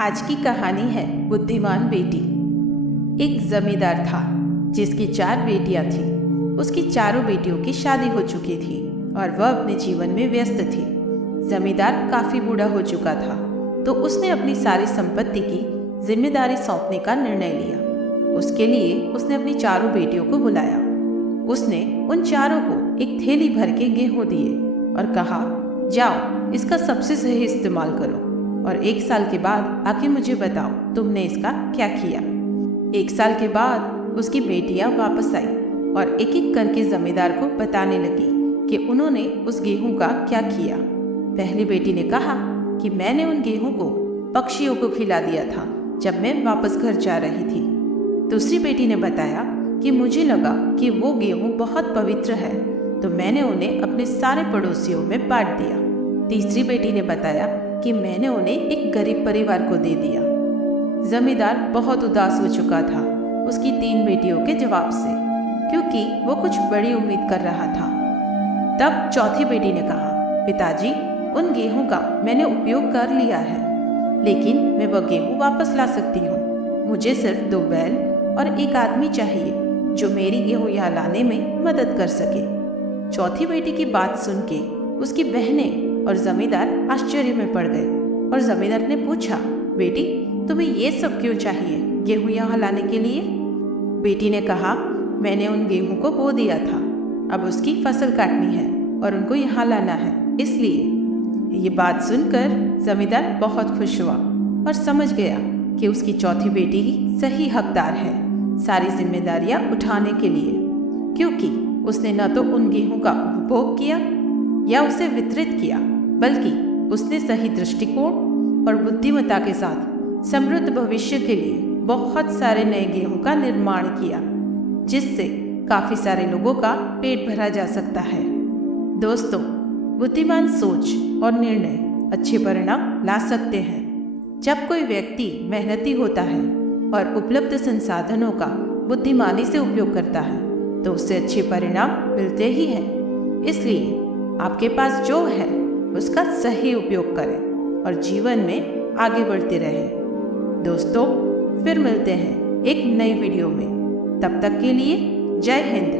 आज की कहानी है बुद्धिमान बेटी। एक जमींदार था जिसकी 4 बेटियां थीं। उसकी चारों बेटियों की शादी हो चुकी थी और वह अपने जीवन में व्यस्त थी। जमींदार काफी बूढ़ा हो चुका था, तो उसने अपनी सारी संपत्ति की जिम्मेदारी सौंपने का निर्णय लिया। उसके लिए उसने अपनी चारों बेटियों को बुलाया। उसने उन चारों को एक थैली भर के गेहूं दिए और कहा, जाओ इसका सबसे सही इस्तेमाल करो और 1 साल के बाद आके मुझे बताओ तुमने इसका क्या किया। 1 साल के बाद उसकी बेटियां वापस आई और एक एक करके जमींदार को बताने लगी कि उन्होंने उस गेहूं का क्या किया। पहली बेटी ने कहा कि मैंने उन गेहूं को पक्षियों को खिला दिया था जब मैं वापस घर जा रही थी। दूसरी बेटी ने बताया कि मुझे लगा कि वो गेहूं बहुत पवित्र है, तो मैंने उन्हें अपने सारे पड़ोसियों में बांट दिया। तीसरी बेटी ने बताया कि मैंने उन्हें एक गरीब परिवार को दे दिया। जमींदार बहुत उदास हो चुका था उसकी 3 बेटियों के जवाब से, क्योंकि वो कुछ बड़ी उम्मीद कर रहा था। तब चौथी बेटी ने कहा, पिताजी उन गेहूं का मैंने उपयोग कर लिया है, लेकिन मैं वह गेहूं वापस ला सकती हूँ। मुझे सिर्फ 2 बैल और एक आदमी चाहिए जो मेरी गेहूं यहाँ लाने में मदद कर सके। चौथी बेटी की बात सुन के उसकी बहनें और जमींदार आश्चर्य में पड़ गए और जमींदार ने पूछा, बेटी तुम्हें ये सब क्यों चाहिए गेहूं यहाँ लाने के लिए? बेटी ने कहा, मैंने उन गेहूं को बो दिया था, अब उसकी फसल काटनी है और उनको यहाँ लाना है, इसलिए। ये बात सुनकर जमींदार बहुत खुश हुआ और समझ गया कि उसकी चौथी बेटी ही सही हकदार है सारी जिम्मेदारियां उठाने के लिए, क्योंकि उसने न तो उन गेहूं का उपभोग किया या उसे वितरित किया, बल्कि उसने सही दृष्टिकोण और बुद्धिमत्ता के साथ समृद्ध भविष्य के लिए बहुत सारे नए गेहूं का निर्माण किया, जिससे काफी सारे लोगों का पेट भरा जा सकता है। दोस्तों, बुद्धिमान सोच और निर्णय अच्छे परिणाम ला सकते हैं। जब कोई व्यक्ति मेहनती होता है और उपलब्ध संसाधनों का बुद्धिमानी से उपयोग करता है, तो उससे अच्छे परिणाम मिलते ही हैं। इसलिए आपके पास जो है उसका सही उपयोग करें और जीवन में आगे बढ़ते रहें। दोस्तों, फिर मिलते हैं एक नई वीडियो में। तब तक के लिए जय हिंद।